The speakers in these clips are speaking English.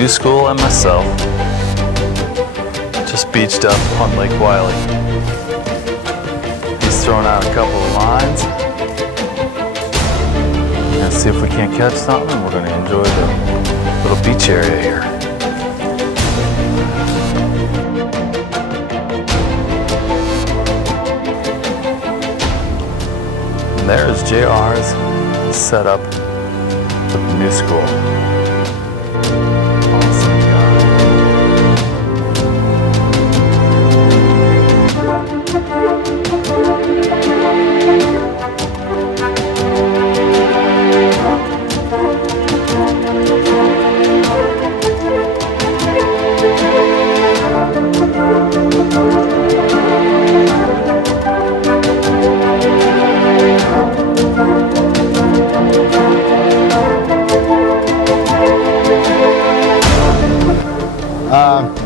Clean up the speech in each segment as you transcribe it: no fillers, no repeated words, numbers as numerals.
New School and myself just beached up on Lake Wiley. He's throwing out a couple of lines. We're gonna see if we can't catch something. We're gonna enjoy the little beach area here. And there's JR's setup with the New School.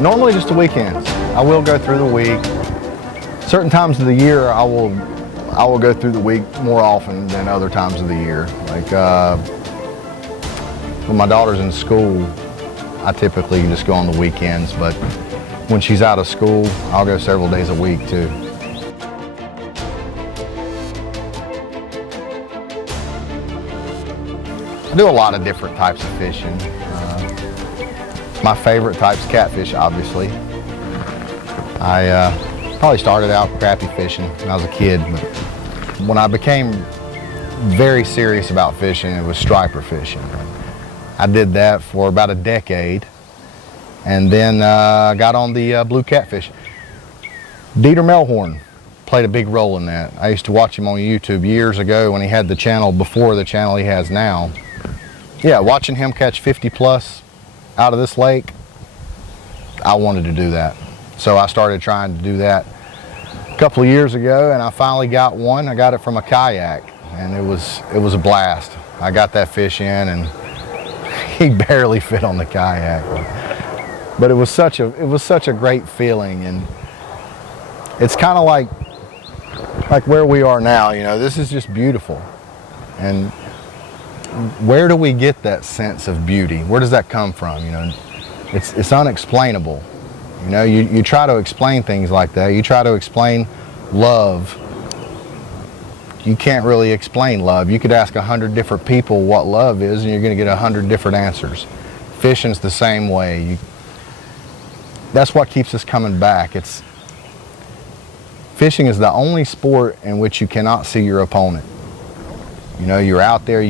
Normally just the weekends. I will go through the week. Certain times of the year I will go through the week more often than other times of the year. Like when my daughter's in school, I typically just go on the weekends, but when she's out of school, I'll go several days a week too. I do a lot of different types of fishing. My favorite type's catfish, obviously. I probably started out crappie fishing when I was a kid, but when I became very serious about fishing, it was striper fishing. I did that for about a decade, and then got on the blue catfish. MELHORN played a big role in that. I used to watch him on YouTube years ago when he had the channel before the channel he has now. Yeah, watching him catch 50 plus out of this lake, I wanted to do that. So I started trying to do that a couple of years ago, and I finally got one. I got it from a kayak, and it was a blast. I got that fish in, and he barely fit on the kayak. But it was such a great feeling, and it's kind of like where we are now, you know, this is just beautiful. And where do we get that sense of beauty? Where does that come from? You know, it's unexplainable. You know, you try to explain things like that. You try to explain love. You can't really explain love. You could ask 100 different people what love is, and you're going to get 100 different answers. Fishing's the same way. That's what keeps us coming back. Fishing is the only sport in which you cannot see your opponent. You know, you're out there,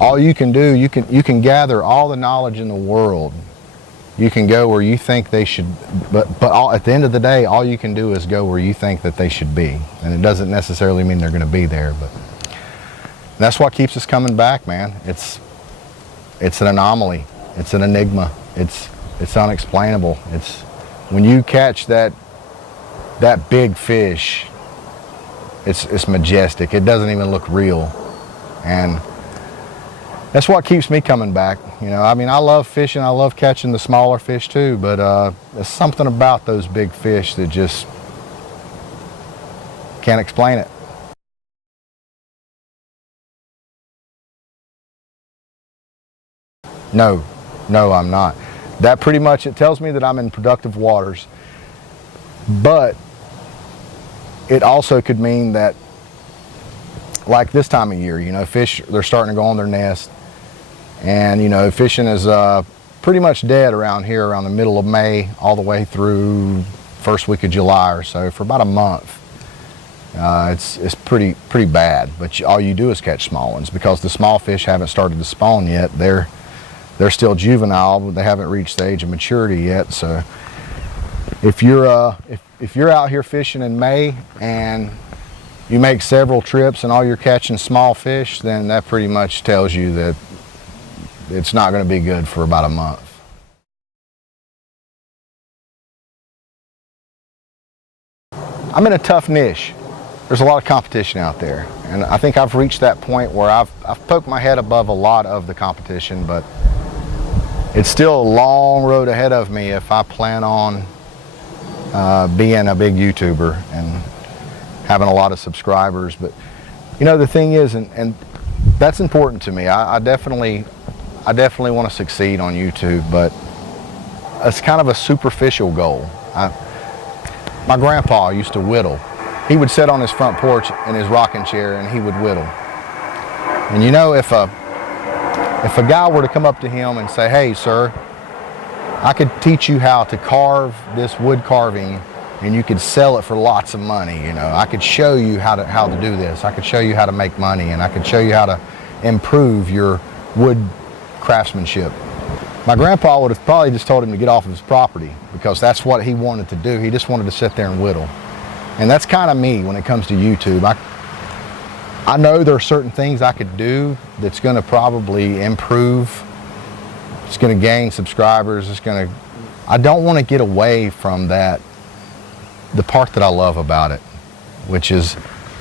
all you can do, you can gather all the knowledge in the world. You can go where you think they should, but at the end of the day, all you can do is go where you think that they should be. And it doesn't necessarily mean they're going to be there, but that's what keeps us coming back, man. It's an anomaly. It's an enigma. It's unexplainable. It's when you catch that big fish, it's majestic. It doesn't even look real. And that's what keeps me coming back. You know, I mean, I love fishing. I love catching the smaller fish too, but there's something about those big fish that just can't explain it. No, I'm not. That pretty much, it tells me that I'm in productive waters, but it also could mean that, like this time of year, you know, fish, they're starting to go on their nest, and you know, fishing is pretty much dead around here around the middle of May all the way through first week of July or so for about a month. It's pretty bad, but all you do is catch small ones because the small fish haven't started to spawn yet. They're still juvenile, but they haven't reached the age of maturity yet. So if you're out here fishing in May and you make several trips and all you're catching small fish, then that pretty much tells you that it's not going to be good for about a month. I'm in a tough niche. There's a lot of competition out there, and I think I've reached that point where I've poked my head above a lot of the competition, but it's still a long road ahead of me if I plan on being a big YouTuber and having a lot of subscribers. But you know, the thing is, and that's important to me. I definitely I definitely want to succeed on YouTube, but it's kind of a superficial goal. My grandpa used to whittle. He would sit on his front porch in his rocking chair and he would whittle. And you know, if a guy were to come up to him and say, "Hey, sir, I could teach you how to carve this wood carving and you could sell it for lots of money, you know. I could show you how to do this. I could show you how to make money, and I could show you how to improve your wood craftsmanship." My grandpa would have probably just told him to get off of his property, because that's what he wanted to do. He just wanted to sit there and whittle. And that's kind of me when it comes to YouTube. I know there are certain things I could do that's going to probably improve. It's going to gain subscribers. I don't want to get away from that, the part that I love about it, which is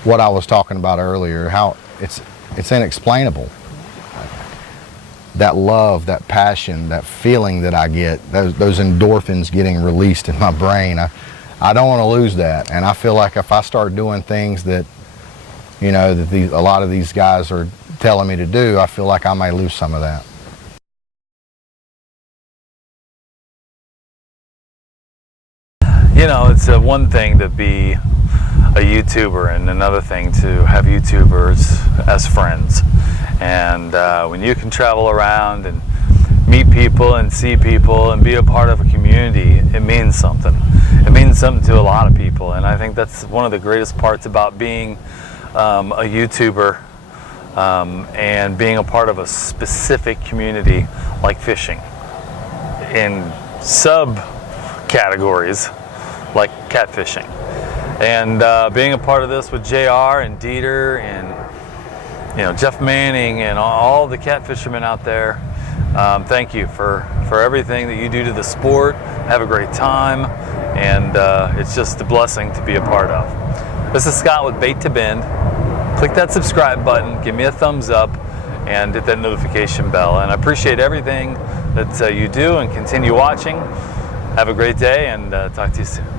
what I was talking about earlier, how it's inexplainable. That love, that passion, that feeling that I get, those endorphins getting released in my brain, I don't want to lose that. And I feel like if I start doing things that, you know, that a lot of these guys are telling me to do, I feel like I may lose some of that. You know, it's one thing to be a YouTuber and another thing to have YouTubers as friends. And when you can travel around and meet people and see people and be a part of a community, it means something. It means something to a lot of people, and I think that's one of the greatest parts about being a YouTuber and being a part of a specific community like fishing in subcategories like catfishing. And being a part of this with JR and Dieter and, you know, Jeff Manning and all the cat fishermen out there, thank you for everything that you do to the sport. Have a great time, and it's just a blessing to be a part of. This is Scott with Bait to Bend. Click that subscribe button, give me a thumbs up, and hit that notification bell. And I appreciate everything that you do, and continue watching. Have a great day, and talk to you soon.